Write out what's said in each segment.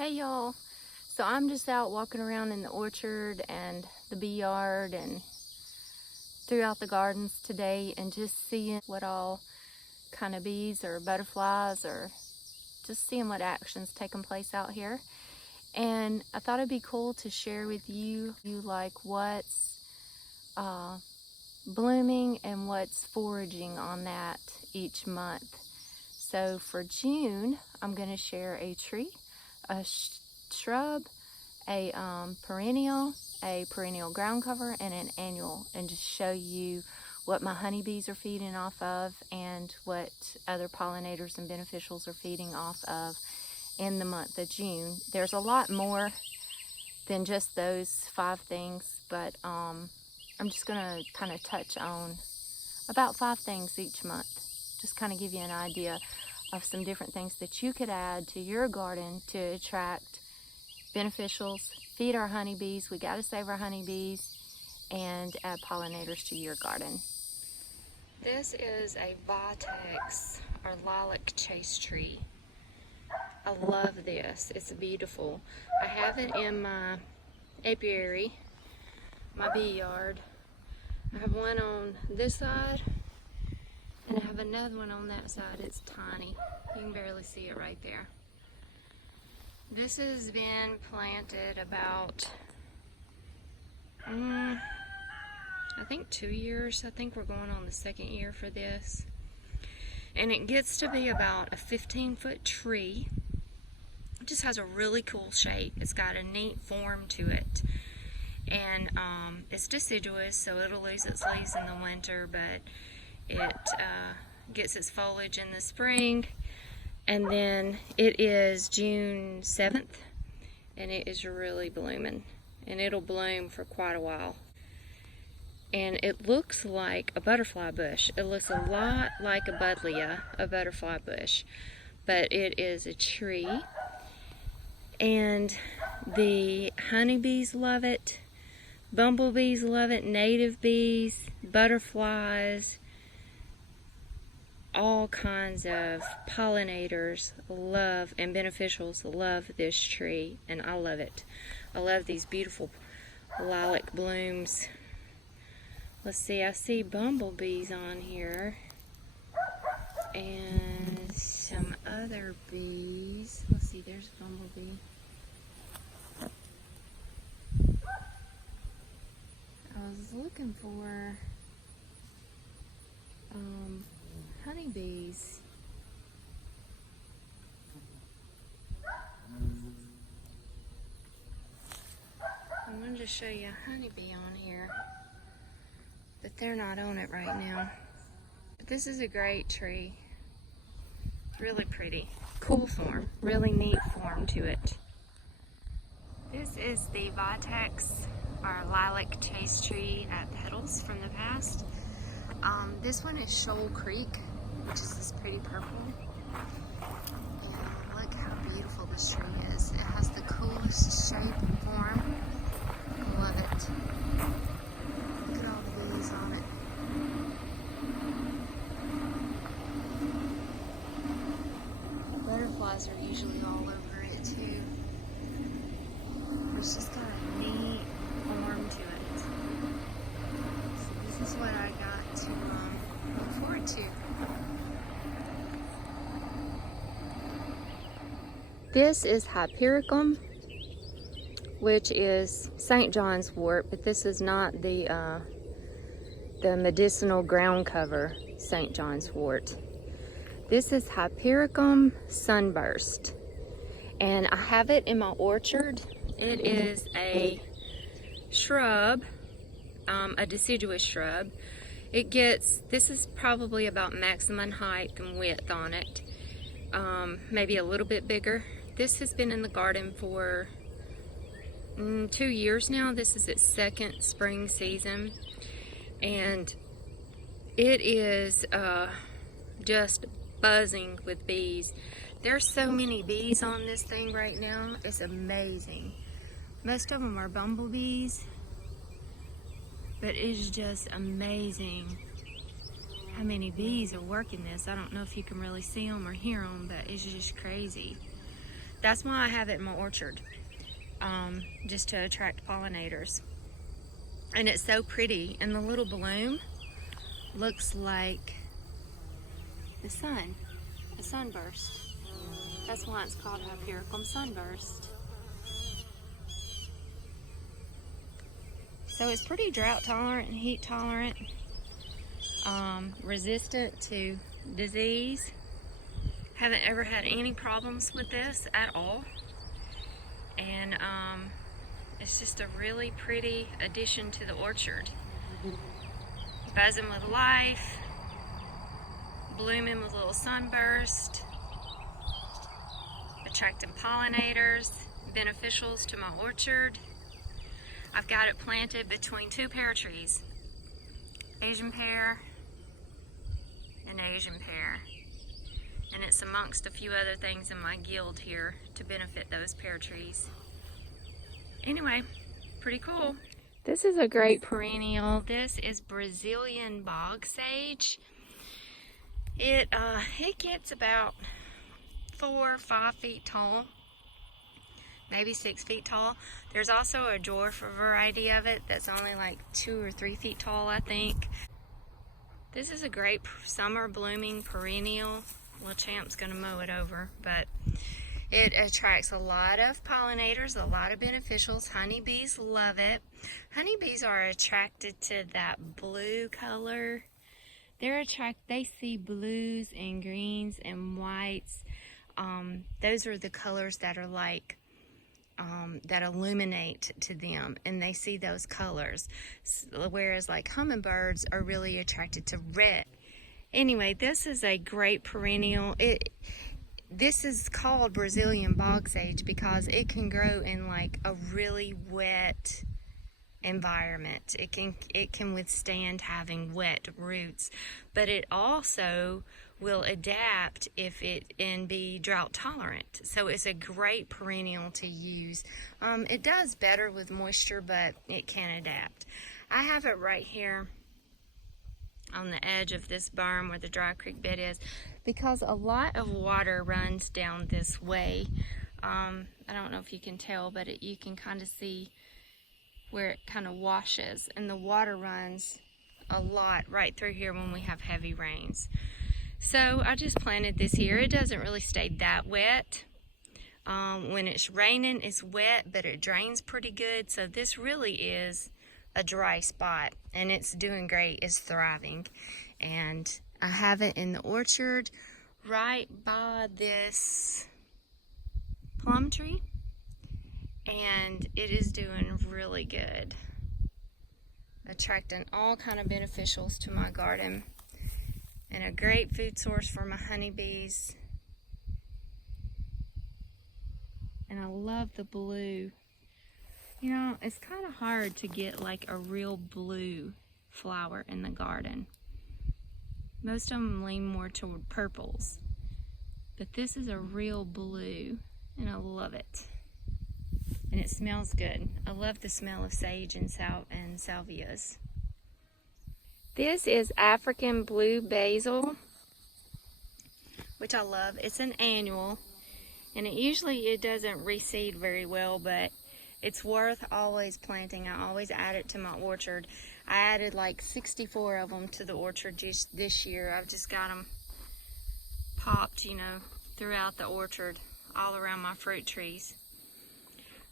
Hey y'all, so I'm just out walking around in the orchard and the bee yard and throughout the gardens today and just seeing what all kind of bees or butterflies or just seeing what action's taking place out here. And I thought it'd be cool to share with you like what's blooming and what's foraging on that each month. So for June, I'm going to share a tree, a shrub, a perennial ground cover, and an annual, and just show you what my honeybees are feeding off of and what other pollinators and beneficials are feeding off of in the month of June. There's a lot more than just those 5 things, but I'm just gonna kind of touch on about 5 things each month. Just kind of give you an idea of some different things that you could add to your garden to attract beneficials, feed our honeybees, we got to save our honeybees, and add pollinators to your garden. This is a Vitex or Lolich Chasm tree. I love this, it's beautiful. I have it in my apiary, my bee yard. I have one on this side, and I have another one on that side. It's tiny. You can barely see it right there. This has been planted about, I think 2 years. I think we're going on the 2nd year for this. And it gets to be about a 15-foot tree. It just has a really cool shape. It's got a neat form to it. And it's deciduous, so it'll lose its leaves in the winter, but it gets its foliage in the spring. And then it is June 7th, and it is really blooming. And it'll bloom for quite a while. And it looks like a butterfly bush. It looks a lot like a buddleia, a butterfly bush. But it is a tree. And the honeybees love it. Bumblebees love it. Native bees, butterflies, all kinds of pollinators love, and beneficials love this tree, and I love it. I love these beautiful lilac blooms. Let's see, I see bumblebees on here and some other bees. Let's see, there's a bumblebee. I was looking for honeybees. I wanted to show you a honeybee on here, but they're not on it right now. But this is a great tree. Really pretty. Cool form. Really neat form to it. This is the Vitex or Lolich Chasm tree at Petals from the past. This one is Shoal Creek, which is this pretty purple. And look how beautiful this tree is. It has the coolest shape and form. I love it. Look at all the bees on it. Butterflies are usually all over it too. It's just got a neat form to it. So this is what I got to look forward to. This is Hypericum, which is St. John's wort, but this is not the medicinal ground cover St. John's wort. This is Hypericum Sunburst, and I have it in my orchard. It is a shrub, a deciduous shrub. This is probably about maximum height and width on it, maybe a little bit bigger. This has been in the garden for 2 years now. This is its 2nd spring season, and it is just buzzing with bees. There's so many bees on this thing right now. It's amazing. Most of them are bumblebees, but it's just amazing how many bees are working this. I don't know if you can really see them or hear them, but it's just crazy. That's why I have it in my orchard, just to attract pollinators. And it's so pretty, and the little bloom looks like the sun, a sunburst. That's why it's called Hypericum Sunburst. So it's pretty drought tolerant and heat tolerant, resistant to disease. Haven't ever had any problems with this at all. And it's just a really pretty addition to the orchard. Buzzing with life, blooming with little sunburst, attracting pollinators, beneficials to my orchard. I've got it planted between 2 pear trees, Asian pear and Asian pear. And it's amongst a few other things in my guild here to benefit those pear trees. Anyway, pretty cool. This is a great perennial. This is Brazilian Bog Sage. It gets about 4 or 5 feet tall, maybe 6 feet tall. There's also a dwarf variety of it that's only like 2 or 3 feet tall, I think. This is a great summer blooming perennial. Little Champ's gonna mow it over, but it attracts a lot of pollinators, a lot of beneficials. Honeybees love it. Honeybees are attracted to that blue color. They see blues and greens and whites. Those are the colors that are like, that illuminate to them, and they see those colors. Whereas like hummingbirds are really attracted to red. Anyway, this is a great perennial. This is called Brazilian Bog Sage because it can grow in like a really wet environment. It can withstand having wet roots, but it also will adapt and be drought tolerant. So it's a great perennial to use. It does better with moisture, but it can adapt. I have it right here on the edge of this berm where the dry creek bed is, because a lot of water runs down this way. I don't know if you can tell, but you can kind of see where it kind of washes, and the water runs a lot right through here when we have heavy rains. So I just planted this here. It doesn't really stay that wet. When it's raining, it's wet, but it drains pretty good. So this really is a dry spot, and it's doing great. It's thriving, and I have it in the orchard right by this plum tree, and it is doing really good, attracting all kind of beneficials to my garden, and a great food source for my honeybees. And I love the blue. You know, it's kind of hard to get like a real blue flower in the garden. Most of them lean more toward purples, but this is a real blue, and I love it. And it smells good. I love the smell of sage and salvias. This is African blue basil, which I love. It's an annual, and it doesn't reseed very well, but it's worth always planting. I always add it to my orchard. I added like 64 of them to the orchard just this year. I've just got them popped, you know, throughout the orchard, all around my fruit trees.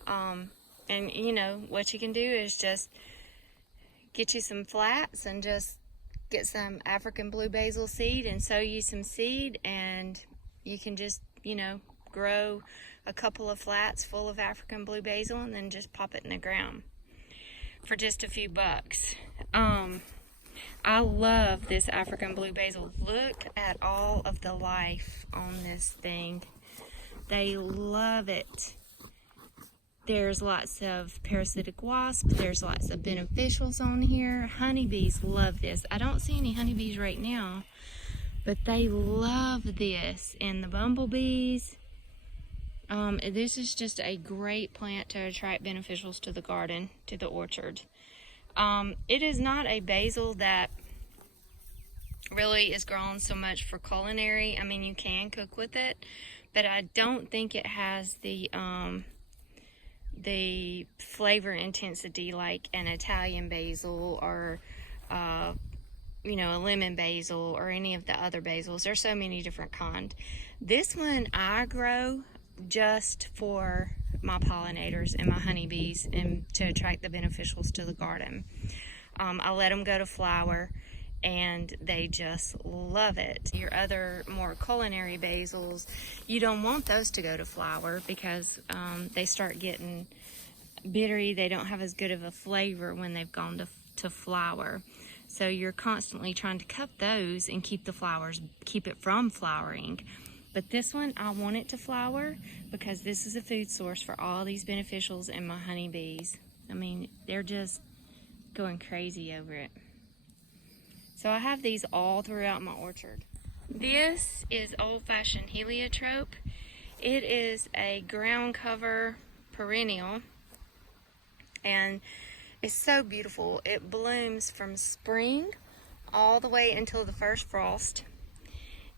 And you know, what you can do is just get you some flats and just get some African blue basil seed and sow you some seed, and you can just, you know, grow a couple of flats full of African blue basil and then just pop it in the ground for just a few bucks. I love this African blue basil. Look at all of the life on this thing. They love it. There's lots of parasitic wasps. There's lots of beneficials on here. Honeybees love this. I don't see any honeybees right now, but they love this. And the bumblebees. This is just a great plant to attract beneficials to the garden, to the orchard. It is not a basil that really is grown so much for culinary. I mean, you can cook with it, but I don't think it has the flavor intensity like an Italian basil or you know, a lemon basil or any of the other basils. There's so many different kinds. This one I grow just for my pollinators and my honeybees and to attract the beneficials to the garden. I let them go to flower and they just love it. Your other more culinary basils, you don't want those to go to flower because they start getting bittery. They don't have as good of a flavor when they've gone to flower. So you're constantly trying to cut those and keep it from flowering. But this one, I want it to flower because this is a food source for all these beneficials and my honeybees. I mean, they're just going crazy over it. So I have these all throughout my orchard. This is old-fashioned heliotrope. It is a ground cover perennial, and it's so beautiful. It blooms from spring all the way until the first frost,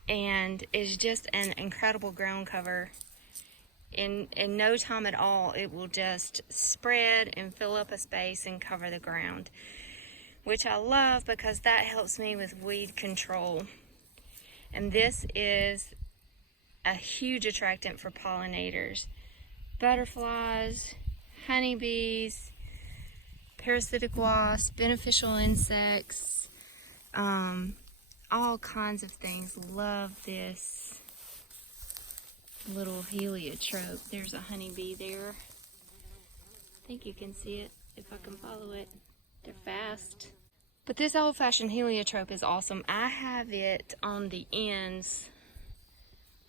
and is just an incredible ground cover. In no time at all, it will just spread and fill up a space and cover the ground, which I love because that helps me with weed control. And this is a huge attractant for pollinators, butterflies, honeybees, parasitic wasps, beneficial insects, all kinds of things. Love this little heliotrope. There's a honeybee there. I think you can see it if I can follow it. They're fast. But this old-fashioned heliotrope is awesome. I have it on the ends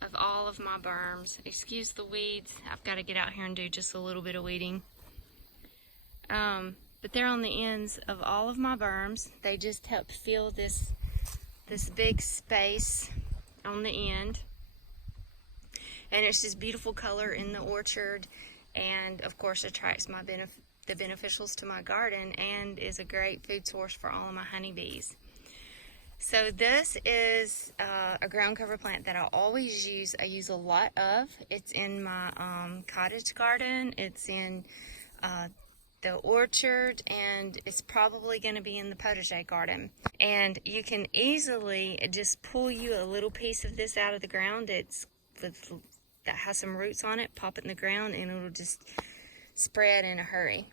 of all of my berms. Excuse the weeds. I've got to get out here and do just a little bit of weeding. But they're on the ends of all of my berms. They just help fill this big space on the end. And it's this beautiful color in the orchard, and of course attracts the beneficials to my garden, and is a great food source for all of my honeybees. So this is a ground cover plant that I always use. I use a lot of. It's in my cottage garden. It's in the orchard, and it's probably going to be in the potager garden. And you can easily just pull you a little piece of this out of the ground. That has some roots on it, pop it in the ground, and it'll just spread in a hurry.